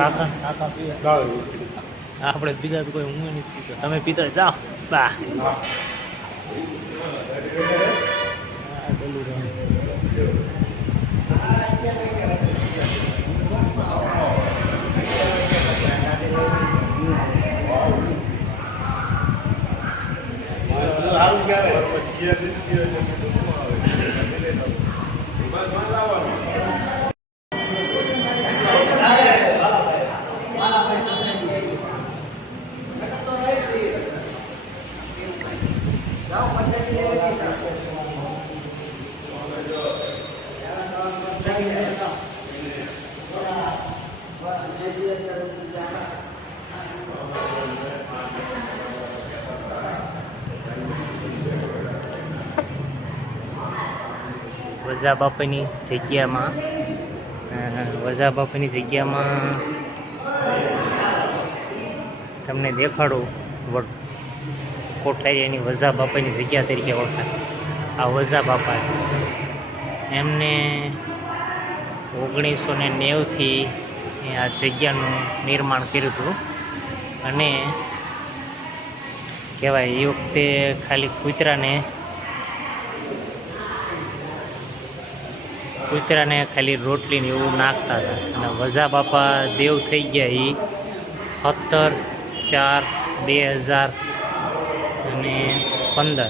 કાકા કાકા પીવે આપણે પીધા તો કોઈ હું નથી પીતો. તમે પીતો જાઓ બા. વજા બાપાની જગ્યામાં તમને દેખાડું કોઠારીયાની વજા બાપાની જગ્યા તરીકે ઓળખાય. આ વજા બાપા છે. એમને 1990થી આ જગ્યાનું નિર્માણ કર્યું હતું. અને કહેવાય એ વખતે ખાલી કૂતરાને ખાલી રોટલીને એવું નાખતા હતા. અને વજા બાપા દેવ થઈ ગયા એ 17/4/2015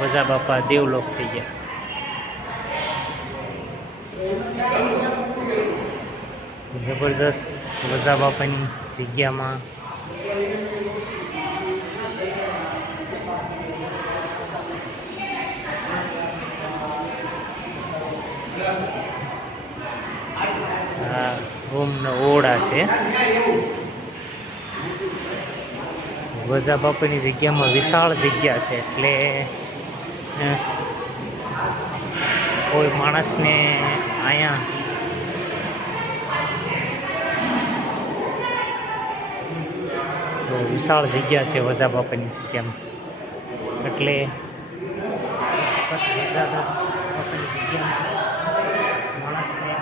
વજા બાપા દેવલોક થઈ ગયા. જબરદસ્ત વજા બાપાની જગ્યામાં રૂમનો ઓરડા છે. વજા બાપાની જગ્યામાં વિશાળ જગ્યા છે. એટલે કોઈ માણસને અહીંયા વિશાળ જગ્યા છે વજા બાપાની જગ્યામાં. એટલે વજા બાપાની જગ્યામાં માણસને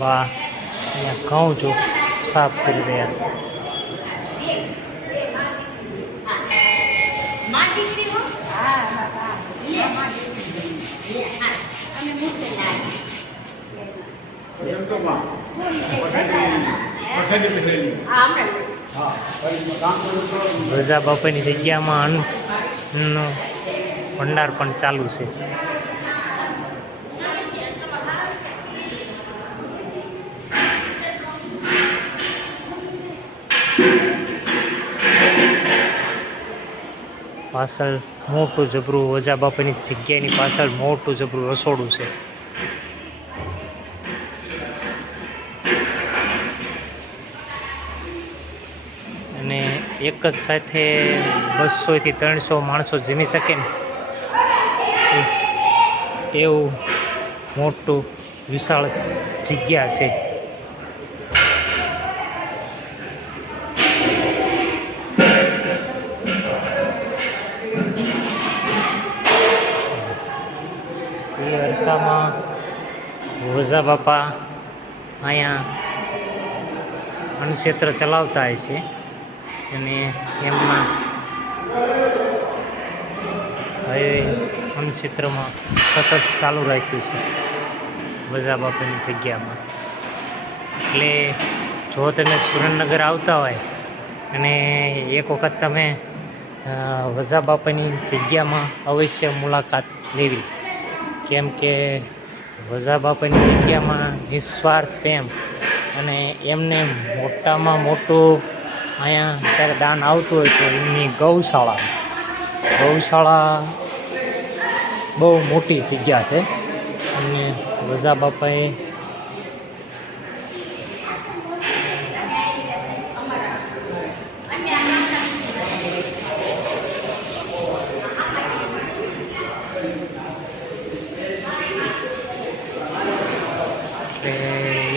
બા અહીંયા ઘઉં જો સાફ કરી રહ્યા છે. વજા બાપાની જગ્યામાં અન્નનો ભંડાર પણ ચાલુ છે. પાછળ મોટું જબરું વજા બાપાની જગ્યાની પાછળ મોટું જબરું રસોડું છે. અને એક જ સાથે 200થી 300 માણસો જમી શકે ને એવું મોટું વિશાળ જગ્યા છે. એ અરસામાં વજા બાપા અહીંયા અન્નક્ષેત્ર ચલાવતા હોય છે. અને એમના હવે અન્નક્ષેત્રમાં સતત ચાલુ રાખ્યું છે વજા બાપાની જગ્યામાં. એટલે જો તમે સુરેન્દ્રનગર આવતા હોય અને એક વખત તમે વજા બાપાની જગ્યામાં અવશ્ય મુલાકાત લેવી. કેમ કે વજા બાપાની જગ્યામાં નિસ્વાર્થ પ્રેમ અને એમને મોટામાં મોટું અહીંયા ત્યારે દાન આવતું હોય તો એમની ગૌશાળા બહુ મોટી જગ્યા છે. અને વજા બાપાએ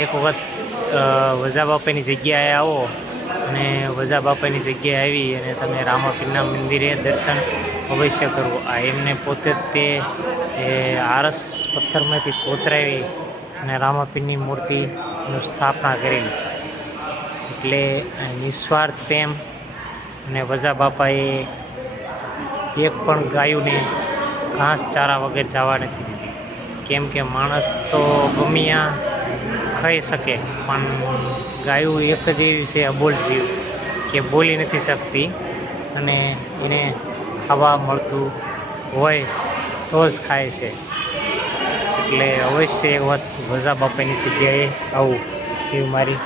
એક વખત વજા બાપાની જગ્યાએ આવો અને વજા બાપાની જગ્યાએ આવી અને તમે રામાપીરના મંદિરે દર્શન અવશ્ય કરવું. આ એમને પોતે જ તે આરસ પથ્થરમાંથી કોતરાવી અને રામાપીરની મૂર્તિની સ્થાપના કરેલી. એટલે નિસ્વાર્થ પ્રેમ અને વજા બાપાએ એક પણ ગાયોને ઘાસ ચારા વગર જવા નથી દીધી. કેમ કે માણસ તો ગમ્યા ખાઈ શકે, પણ ગાયું એક જ એવી છે અબોલ જીવ કે બોલી નથી શકતી, અને એને ખાવા મળતું હોય તો જ ખાય છે. એટલે અવશ્ય એક વાત વજા બાપાની જગ્યાએ આવું એવી મારી